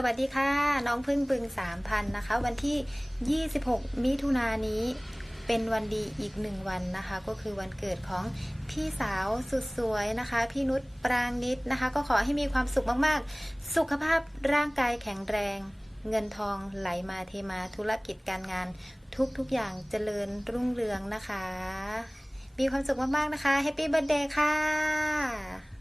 สวัสดีค่ะ น้องพึ่งปึงสามพันนะคะ วันที่ 26 มิถุนายนนี้เป็นวันดีอีกหนึ่งวันนะคะ ก็คือวันเกิดของพี่สาวสุดสวยนะคะ พี่นุชปรางนิดนะคะ ก็ขอให้มีความสุขมากๆ สุขภาพร่างกายแข็งแรง เงินทองไหลมาเทมาธุรกิจการงาน ทุกๆอย่างเจริญรุ่งเรืองนะคะ มีความสุขมากๆนะคะแฮปปี้เบิร์ดเดย์ค่ะ